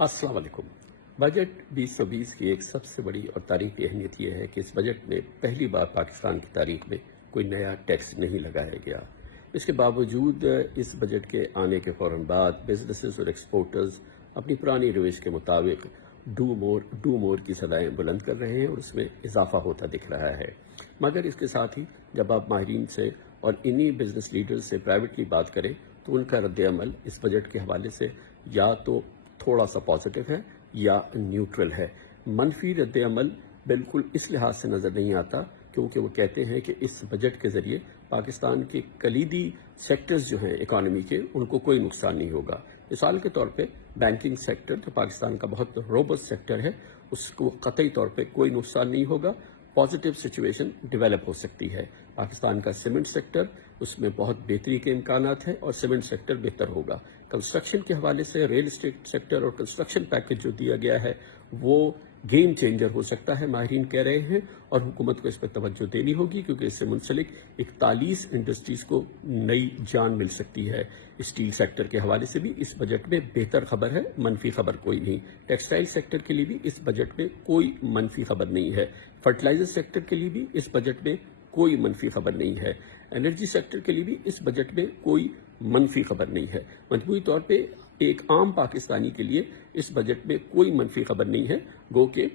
अस्सलाम वालेकुम। बजट 2020 की एक सबसे बड़ी और तारीखी अहमियत यह है कि इस बजट में पहली बार पाकिस्तान की तारीख में कोई नया टैक्स नहीं लगाया गया। इसके बावजूद इस बजट के आने के फ़ौरन बाद बिजनेसेस और एक्सपोर्टर्स अपनी पुरानी रविश के मुताबिक डू मोर की सदाएं बुलंद कर रहे हैं और उसमें इजाफा होता दिख रहा है। मगर इसके साथ ही जब आप माहिरीन से और इन्हीं बिजनेस लीडर्स से प्राइवेटली बात करें तो उनका रद्द-ए-अमल इस बजट के हवाले से या तो थोड़ा सा पॉजिटिव है या न्यूट्रल है। मनफी रद्द-ए-अमल बिल्कुल इस लिहाज से नज़र नहीं आता क्योंकि वो कहते हैं कि इस बजट के ज़रिए पाकिस्तान के कलीदी सेक्टर्स जो हैं इकॉनमी के उनको कोई नुकसान नहीं होगा। मिसाल के तौर पे बैंकिंग सेक्टर जो पाकिस्तान का बहुत रोबस्ट सेक्टर है उसको कतई तौर पे कोई नुकसान नहीं होगा। पॉजिटिव सिचुएशन डेवलप हो सकती है। पाकिस्तान का सीमेंट सेक्टर उसमें बहुत बेहतरी के इम्कानात हैं और सीमेंट सेक्टर बेहतर होगा। कंस्ट्रक्शन के हवाले से रियल इस्टेट सेक्टर और कंस्ट्रक्शन पैकेज जो दिया गया है वो गेम चेंजर हो सकता है, माहिरीन कह रहे हैं, और हुकूमत को इस पर तवज्जो देनी होगी क्योंकि इससे मुंसलिक 41 इंडस्ट्रीज़ को नई जान मिल सकती है। स्टील सेक्टर के हवाले से भी इस बजट में बेहतर खबर है, मनफी खबर कोई नहीं। टेक्सटाइल सेक्टर के लिए भी इस बजट में कोई मनफी खबर नहीं है। फर्टिलाइजर सेक्टर के लिए भी इस बजट में कोई मनफी खबर नहीं है। एनर्जी सेक्टर के लिए भी इस बजट में कोई मनफी खबर नहीं है। मजमूई तौर पे एक आम पाकिस्तानी के लिए इस बजट में कोई मनफी खबर नहीं है। गो के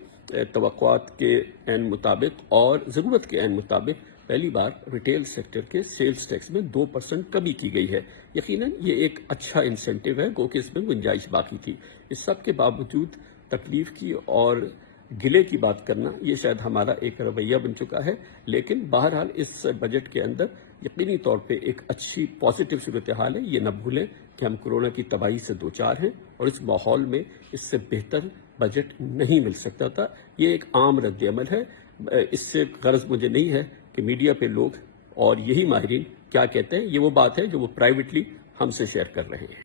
तवक्कुआत के एन मुताबिक और ज़रूरत के एन मुताबिक पहली बार रिटेल सेक्टर के सेल्स टैक्स में 2% कमी की गई है। यकीनन ये एक अच्छा इंसेंटिव है, गो के इसमें गुंजाइश बाकी थी। इस सब के बावजूद तकलीफ की और गिले की बात करना ये शायद हमारा एक रवैया बन चुका है, लेकिन बहरहाल इस बजट के अंदर यकीनी तौर पे एक अच्छी पॉजिटिव सूरत हाल है। ये न भूलें कि हम कोरोना की तबाही से दो चार हैं और इस माहौल में इससे बेहतर बजट नहीं मिल सकता था। ये एक आम रद्द-ए-अमल है। इससे गरज मुझे नहीं है कि मीडिया पे लोग और यही माहिरीन क्या कहते हैं। ये वो बात है जो वो प्राइवेटली हमसे शेयर कर रहे हैं।